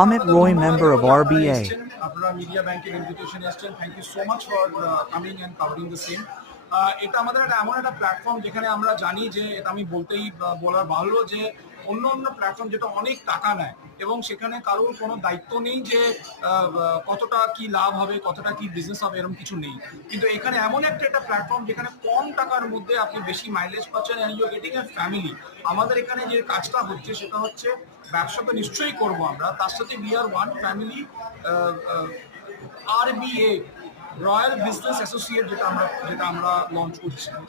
Amit Roy, member of RBA. আপনারা media ব্যাংকের invitation এসেছেন, thank you so much for coming and covering the same. এটা আমাদের এমন একটা প্ল্যাটফর্ম যেখানে আমরা জানি যে এটা আমি বলার বাহুল্য যে অন্য অন্য প্ল্যাটফর্ম যেটা অনেক টাকা নেয় এবং সেখানে কারোর কোনো দায়িত্ব নেই যে কতটা কি লাভ হবে, কতটা কি বিজনেস হবে, এরকম কিছু নেই। কিন্তু এখানে এমন একটা প্ল্যাটফর্ম যেখানে কম টাকার মধ্যে আপনি বেশি মাইলেজ পাচ্ছেন and you are getting a family. আমাদের এখানে যে কাজটা হচ্ছে সেটা হচ্ছে ব্যবসা তো নিশ্চয়ই করবো আমরা, তার সাথে we are one family. RBA royal business associate যেটা আমরা লঞ্চ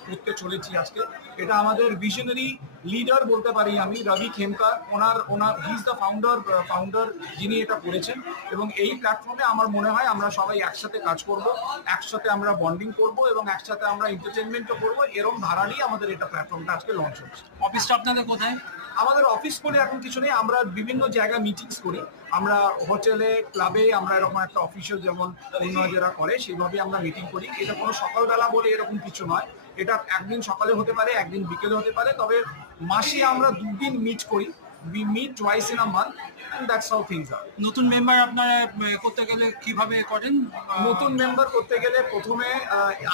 করতে চলেছি আজকে। এটা আমাদের ভিশনারি লিডার বলতে পারি আমি, রবি খেমকার, ওনার হি ইজ দ্য ফাউন্ডার যিনি এটা করেছেন। এবং এই প্ল্যাটফর্মে আমার মনে হয় আমরা সবাই একসাথে কাজ করব, একসাথে আমরা বন্ডিং করব এবং একসাথে আমরা এন্টারটেনমেন্টও করবো। এরকম ধারারই আমাদের এটা প্ল্যাটফর্মটা আজকে লঞ্চ হচ্ছে। অফিসটা আপনাদের কোথায়? আমাদের অফিস করে এখন কিছু নেই, আমরা বিভিন্ন জায়গায় মিটিংস করি। আমরা হোটেলে, ক্লাবে আমরা এরকম একটা অফিসিয়াল যেমন অন্য যারা করে সেইভাবে আমরা মিটিং করি। এটা কোনো সকালবেলা বলে এরকম কিছু নয়, এটা একদিন সকালে হতে পারে, একদিন বিকেলে হতে পারে, তবে মাসে আমরা 2 দিন মিট করি। We meet twice in a month and that's how things are. নতুন মেম্বার আপনারা করতে গেলে কিভাবে করেন? নতুন মেম্বার করতে গেলে প্রথমে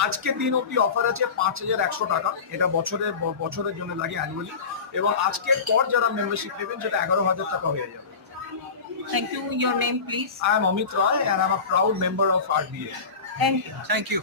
আজকের দিন অবধি অফার আছে 5,100 টাকা, এটা বছরের জন্য লাগে অ্যানুয়ালি। এবং আজকের পর যারা মেম্বারশিপ নেবেন সেটা 11,000 টাকা হয়ে যাবে। Thank you. Your name, please. I am Amit Roy and I am a proud member of RBA. Thank you. Thank you.